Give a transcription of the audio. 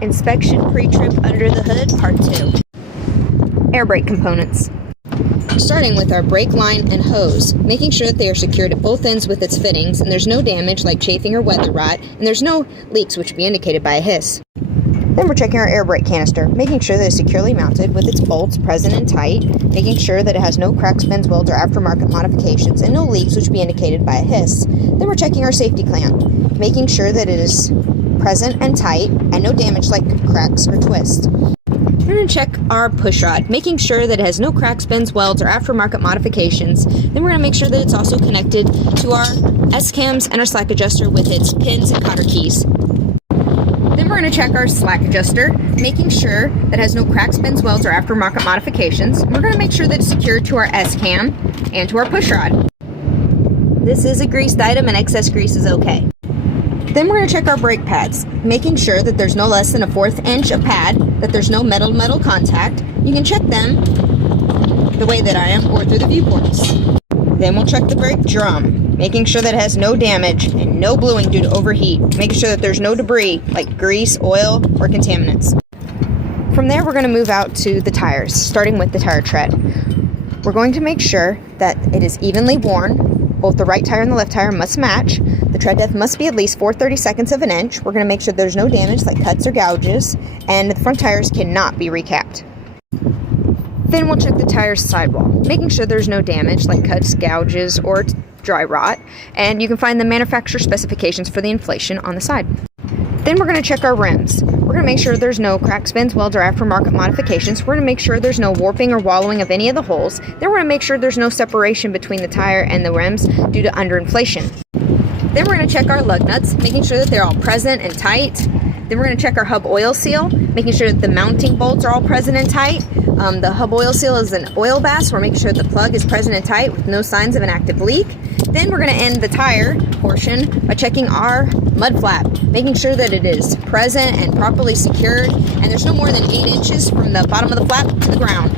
Inspection pre-trip under the hood, part 2. Air brake components. Starting with our brake line and hose, making sure that they are secured at both ends with its fittings and there's no damage like chafing or weather rot, and there's no leaks which would be indicated by a hiss. Then we're checking our air brake canister, making sure that it's securely mounted with its bolts present and tight, making sure that it has no cracks, bends, welds, or aftermarket modifications, and no leaks which would be indicated by a hiss. Then we're checking our safety clamp, making sure that it is present and tight, and no damage like cracks or twists. We're going to check our push rod, making sure that it has no cracks, bends, welds, or aftermarket modifications. Then we're going to make sure that it's also connected to our S-cams and our slack adjuster with its pins and cotter keys. Then we're going to check our slack adjuster, making sure that it has no cracks, bends, welds, or aftermarket modifications. And we're going to make sure that it's secured to our S-cam and to our push rod. This is a greased item and excess grease is okay. Then we're going to check our brake pads, making sure that there's no less than a 1/4 inch of pad, that there's no metal-to-metal contact. You can check them the way that I am or through the viewports. Then we'll check the brake drum, making sure that it has no damage and no bluing due to overheat, making sure that there's no debris like grease, oil, or contaminants. From there, we're going to move out to the tires, starting with the tire tread. We're going to make sure that it is evenly worn. Both the right tire and the left tire must match. The tread depth must be at least 4/32 of an inch. We're going to make sure there's no damage like cuts or gouges, and the front tires cannot be recapped. Then we'll check the tire's sidewall, making sure there's no damage like cuts, gouges, or dry rot, and you can find the manufacturer specifications for the inflation on the side. Then we're going to check our rims. We're going to make sure there's no cracks, bends, welds, or aftermarket modifications. We're going to make sure there's no warping or wallowing of any of the holes. Then we're going to make sure there's no separation between the tire and the rims due to underinflation. Then we're going to check our lug nuts, making sure that they're all present and tight. Then we're going to check our hub oil seal, making sure that the mounting bolts are all present and tight. The hub oil seal is an oil bass. We're making sure the plug is present and tight with no signs of an active leak. Then we're going to end the tire portion by checking our mud flap, making sure that it is present and properly secured, and there's no more than 8 inches from the bottom of the flap to the ground.